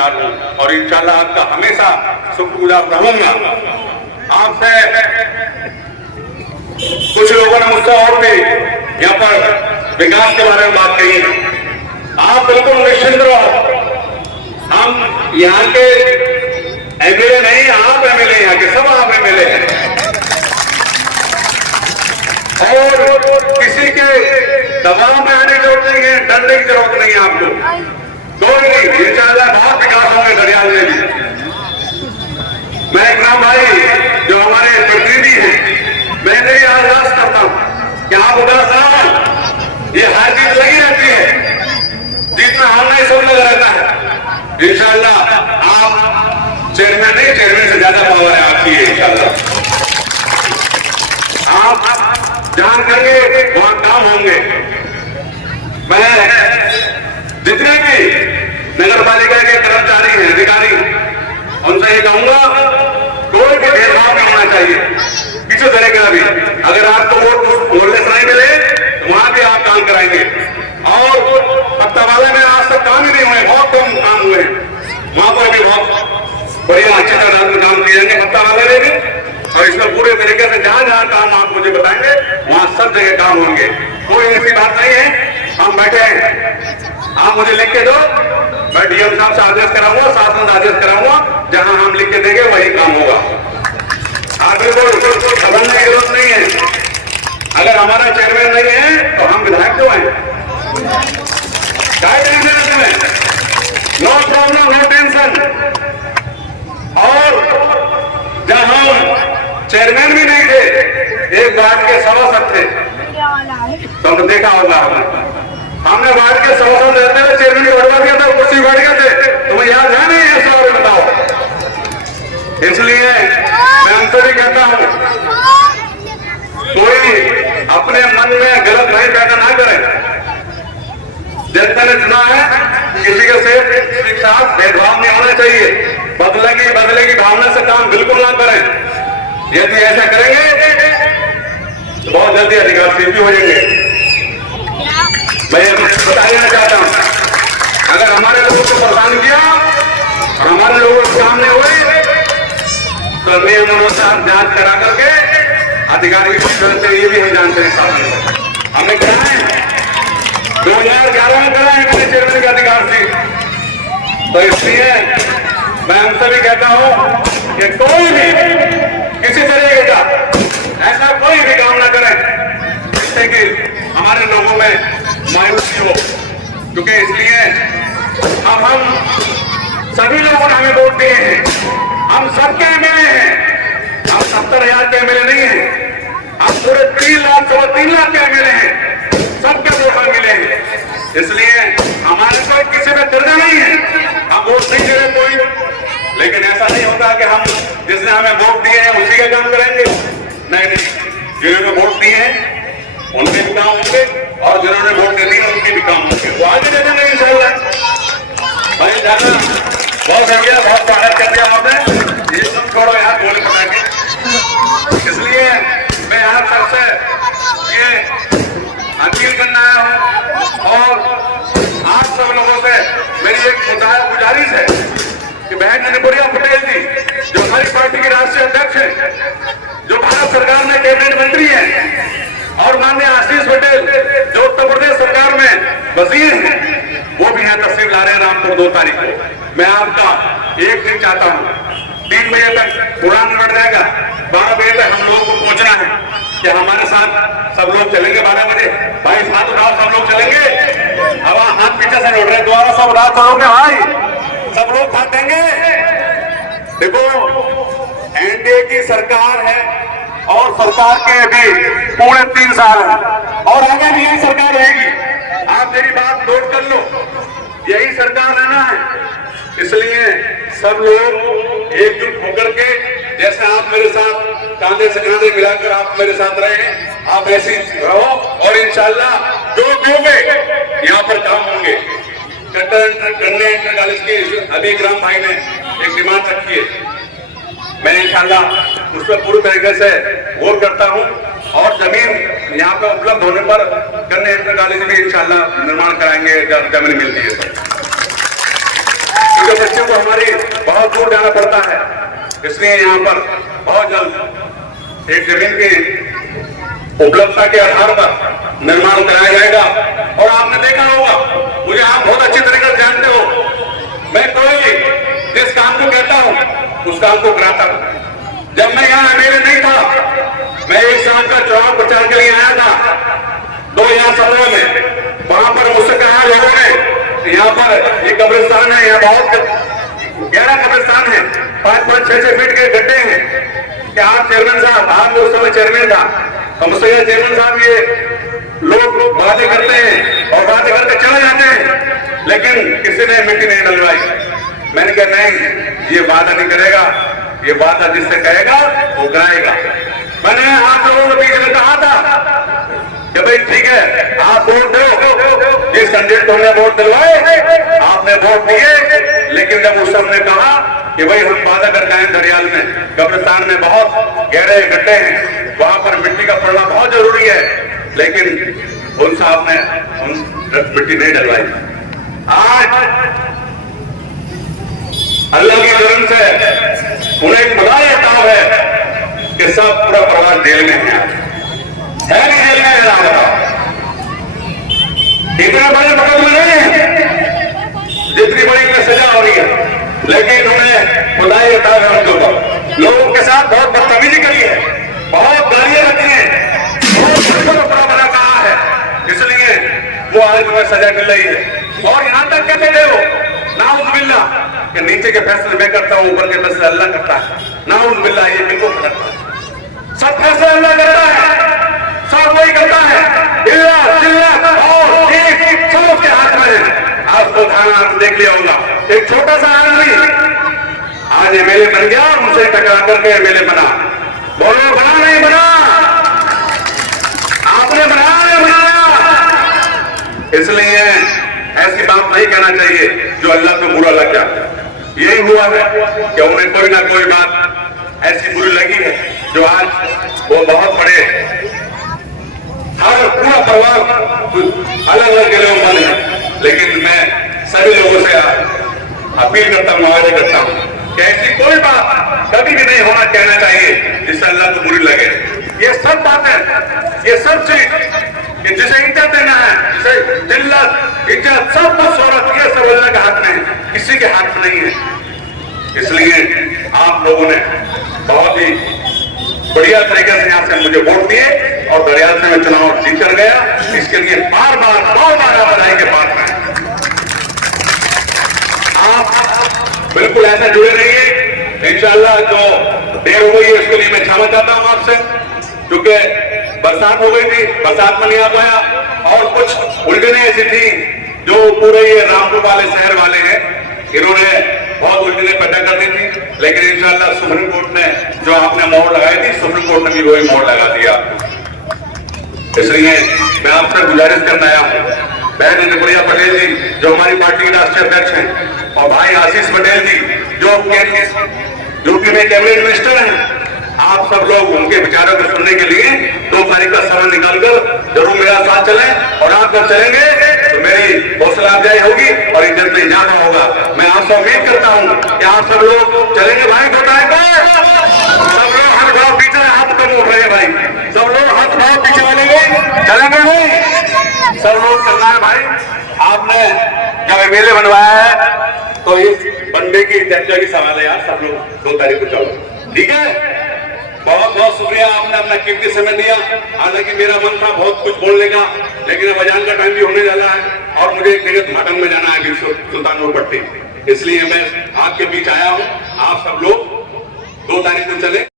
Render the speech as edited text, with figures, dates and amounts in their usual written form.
शुक्रगुजार हूँ और इंशाल्लाह आपका हमेशा शुक्रगुजार रहूंगा। आपसे कुछ लोगों ने मुझसे और भी यहाँ पर विकास के बारे में बात कही है। आप बिल्कुल निश्चिंत रहो, हम यहाँ के एमएलए नहीं, आप एमएलए, यहाँ के सब आप एमएलए हैं और किसी के दबाव में आने की जरूरत नहीं है, डरने की जरूरत नहीं है आपको। कोई नहीं, इंशाल्लाह बहुत विकास होंगे घड़ियाल में भी। मैं इकराम भाई जो हमारे प्रतिनिधि हैं, मैं नहीं आगाज करता हूं कि आप उदास ना हो, ये हर चीज लगी रहती है, जितना हारना ही सब लगा रहता है। इंशाल्लाह आप चेयरमैन नहीं, चेयरमैन से ज्यादा पावर है आपकी है। इंशाल्लाह आप जहां करेंगे वहां काम होंगे। मैं जितने भी नगर पालिका के कर्मचारी हैं, अधिकारी, उनसे ये कहूंगा कोई भी भेदभाव नहीं होना चाहिए किसी तरह का भी। अगर आपको वोट मोहल्ले से नहीं मिले तो वहां भी आप काम कराएंगे। और पत्ता वाले में आज तक काम ही नहीं हुए, बहुत कम काम हुए हैं, वहां पर भी बहुत बढ़िया अच्छे तरह से काम किए जाएंगे पत्ता वाले में भी। और इसमें पूरे तरीके से जहां जहां काम आप मुझे बताएंगे वहां सब जगह काम होंगे। कोई ऐसी बात नहीं है हम बैठे हैं, आप मुझे लिख के दो, मैं डीएम साहब से आदेश कराऊंगा, शासन से आदेश कराऊंगा, जहां हम लिख के देंगे वही काम होगा। आप बिल्कुल घबराने की जरूरत नहीं है। अगर हमारा चेयरमैन नहीं है तो हम विधायक क्यों हैं? क्या टेंशन है तुम्हें? No problem, no tension. और जब हम चेयरमैन भी नहीं थे, एक वार्ड के सभासद थे, तो हमने देखा होगा, हमने वार्ड के सभासद रहते हुए चेयरमैन को हटवा दिया था, कुर्सी बैठ गए थे। तुम्हें याद है नहीं ये सवाल बताओ? इसलिए मैं उनसे भी कहता हूं कोई अपने मन में गलत नहीं पैदा ना करे। जनता ने चुना है, किसी के साथ भेदभाव नहीं होना चाहिए। बदले की भावना से काम बिल्कुल ना करें। यदि ऐसा करेंगे तो बहुत जल्दी अधिकार से भी हो जाएंगे। मैं बता देना चाहता हूं, अगर हमारे लोगों को परेशान किया और हमारे लोगों के सामने हुए तो नियम अनुसार जांच करा करके अधिकारी की ये भी हम जानते हैं। सामने हमने क्या है 2011 में करा है मैंने चेयरमैन के अधिकार से। तो इसलिए मैं उनसे भी कहता हूं कि कोई भी किसी तरीके का ऐसा कोई भी काम ना करें जिससे कि हमारे लोगों में मायूसी हो। क्योंकि इसलिए अब हम सभी लोगों ने हमें वोट दिए हैं, हम सबके एमएलए हैं, हम 70,000 के एमएलए नहीं हैं, हम पूरे 3 लाख 3 लाख के एमएलए हैं, सबके वोट मिले हैं। इसलिए हमारे को किसी में दर्जा नहीं है, हम वोट नहीं दे रहे कोई। लेकिन ऐसा नहीं होता कि हम जिसने हमें वोट दिए हैं उसी का काम करेंगे। नहीं, जिन्होंने वोट दिए हैं उनके भी काम होंगे और जिन्होंने वोट दे दिए उनके भी काम होंगे। तो आगे दे देंगे इंशाल्लाह। भाई जाना बहुत हो गया, बहुत स्वागत कर दिया आपने, ये सब छोड़ो यार बोले पता के। इसलिए मैं आप सबसे ये अपील करना आया हूं और आप सब लोगों से मेरी एक गुजारिश है कि बहन अनुप्रिया पटेल जी जो हमारी पार्टी के राष्ट्रीय अध्यक्ष हैं, जो भारत सरकार में कैबिनेट मंत्री हैं, और माननीय आशीष पटेल जो उत्तर प्रदेश सरकार में वजीर हैं, वो भी यहाँ तस्वीर ला रहे हैं रामपुर 2 तारीख को। मैं आपका एक दिन चाहता हूँ, 3 बजे तक उड़ान बढ़ जाएगा, 12 बजे तक हम लोगों को पहुंचना है कि हमारे साथ सब लोग चलेंगे 12 बजे। भाई साथ उठाओ, सब लोग चलेंगे। अब हाथ पीछे से उठ रहे, दोबारा सब उठा करोगे भाई, सब लोग साथ देंगे। देखो एनडीए की सरकार है और सरकार के भी पूरे 3 साल है और आगे भी यही सरकार रहेगी। आप मेरी बात नोट कर लो, यही सरकार रहना है। इसलिए सब लोग एकजुट होकर के, जैसे आप मेरे साथ कांधे से कांधे मिलाकर आप मेरे साथ रहे, आप ऐसे रहो और इंशाल्लाह जो होंगे यहाँ पर काम होंगे। कन्या इंटर कॉलेज की अभी ग्राम भाई ने एक डिमांड रखी है, मैं इंशाल्लाह उस पर पूरी तरीके से गौर करता हूं और जमीन यहाँ पे उपलब्ध होने पर कन्या इंटर कॉलेज में इंशाल्लाह निर्माण कराएंगे जब जमीन मिलती है तो। क्योंकि बच्चों को हमारी बहुत दूर जाना पड़ता है, इसलिए यहाँ पर बहुत जल्द एक जमीन की उपलब्धता के आधार पर निर्माण कराया जाएगा। और आपने देखा होगा, मुझे आप बहुत अच्छी तरीके से जानते हो, मैं कोई जिस काम को कहता हूं उस काम को कराता हूं। जब मैं यहाँ एमएलए नहीं था, मैं 1 साल का चुनाव प्रचार के लिए आया था 2017 में। वहां पर मुझसे कहा लोगों ने, यहाँ पर ये कब्रिस्तान है, यहाँ बहुत गहरा कब्रिस्तान है, 5-5, 6-6 फीट के गड्ढे हैं, क्या आप चेयरमैन साहब, आप उस समय चेयरमैन था, तो मुझसे चेयरमैन साहब ये लोग बातें करते हैं और बातें करके चले जाते हैं, लेकिन किसी ने मिट्टी नहीं डलवाई। मैंने कहा नहीं, ये वादा नहीं करेगा, ये वादा जिससे कहेगा वो कराएगा। मैंने आप लोगों के बीच में कहा था कि भाई ठीक है, आप वोट दो, जिस कैंडिडेट को हमने वोट दिलवाए आपने वोट दिए, लेकिन जब उस सबने कहा कि भाई हम वादा करके आए दरियाल में, कब्रिस्तान में बहुत गहरे गड्ढे हैं, वहां पर मिट्टी का पड़ना बहुत जरूरी है, लेकिन उन साहब ने मिट्टी नहीं डलवाई। आज अल्लाह की करम से उन्हें खुदा ताब है कि सब पूरा परिवार जेल में है नहीं जेल में है, बताओ इतना बड़े मुकदमे नहीं है जितनी बड़ी इनमें सजा हो रही है, लेकिन उन्हें खुदा ताब है उनके ऊपर। लोगों के साथ बहुत बदतमीजी करी है, बहुत गालियां रखी है, बहुत बुरा बना कहा है, इसलिए वो आज तुम्हें सजा मिल रही है। और यहां तक कहते थे वो नाउज़ुबिल्ला कि नीचे के फैसले मैं करता हूं, ऊपर के फैसले अल्लाह करता है। नाउज़ुबिल्ला, ये बिल्कुल गलत है। सब फैसले अल्लाह करता है, सब वही करता है, इल्ला जिल्लत और एक सब उसके हाथ में है। आज तो ध्यान देख लिया होगा, एक छोटा सा आदमी आज एमएलए बन गया, उनसे टकरा करके एमएलए बना। बोलो बना नहीं बना, आपने बनाया नहीं बनाया। इसलिए ऐसी बात नहीं कहना चाहिए जो अल्लाह को बुरा लग जाए। यही हुआ है कि उन्हें कोई ना कोई बात ऐसी बुरी लगी है जो आज वो बहुत बड़े, हर पूरा परिवार अलग अलग जगह में बने हैं, लेकिन मैं सभी लोगों से अपील करता हूँ, आग्रह करता हूँ कि ऐसी कोई बात कभी भी नहीं होना कहना चाहिए जिससे अल्लाह को बुरी लगे। ये सब बातें, ये सब चीज कि जिसे इज्जत देना है, जिसे जिल्लत इज्जत सब कुछ शोहरत, ये सब अल्लाह के हाथ में है, किसी के हाथ में नहीं है। इसलिए आप लोगों ने बहुत ही बढ़िया तरीके से यहाँ से मुझे वोट दिए और दरियाल से मैं चुनाव जीत कर गया, इसके लिए बार बार बधाई के पात्र हैं। आप बिल्कुल ऐसा जुड़े रहिए, इंशाअल्लाह जो देर हो गई है उसके लिए मैं क्षमा चाहता हूँ आपसे, क्योंकि बरसात हो गई थी, बरसात में नहीं आ पाया और कुछ उलझने ऐसी थी जो पूरे ये रामपुर वाले शहर वाले हैं, इन्होंने बहुत उलझने पैदा कर दी थी, लेकिन इंशाअल्लाह सुप्रीम कोर्ट ने जो आपने मोहर लगाई थी, सुप्रीम कोर्ट ने भी वही मोहर लगा दिया। इसलिए मैं आपसे गुजारिश करना आया हूँ, बहन अनुप्रिया पटेल जी जो हमारी पार्टी के राष्ट्रीय अध्यक्ष हैं, और भाई आशीष पटेल जी जो यूपी में कैबिनेट मिनिस्टर हैं, आप सब लोग उनके विचारों को सुनने के लिए 2 तारीख का समय निकालकर जरूर मेरा साथ चलें, और आप जब चलेंगे तो मेरी हौसला अफजाई होगी और इज्जत में इजाफा होगा। मैं आपसे उम्मीद करता हूं कि आप सब लोग चलेंगे भाई 2 तारीख को, सब लोग हाथ भाव पीछे, हाथ कम उठ रहे हैं भाई, सब लोग हाथ भाव पीछे वालेंगे, चलेंगे नहीं, सब लोग चलना है भाई। आपने जब एमएलए बनवाया है तो इस बंदे की चर्चा की सवाल है यार, सब लोग 2 तारीख को चलो, ठीक है। बहुत बहुत शुक्रिया, आपने अपना कीमती समय दिया। हालांकि मेरा मन था बहुत कुछ बोलने का, लेकिन अब अजान का टाइम भी होने जा रहा है और मुझे एक जगह घाटन में जाना है सुल्तानपुर पट्टी, इसलिए मैं आपके बीच आया हूँ। आप सब लोग 2 तारीख को चले।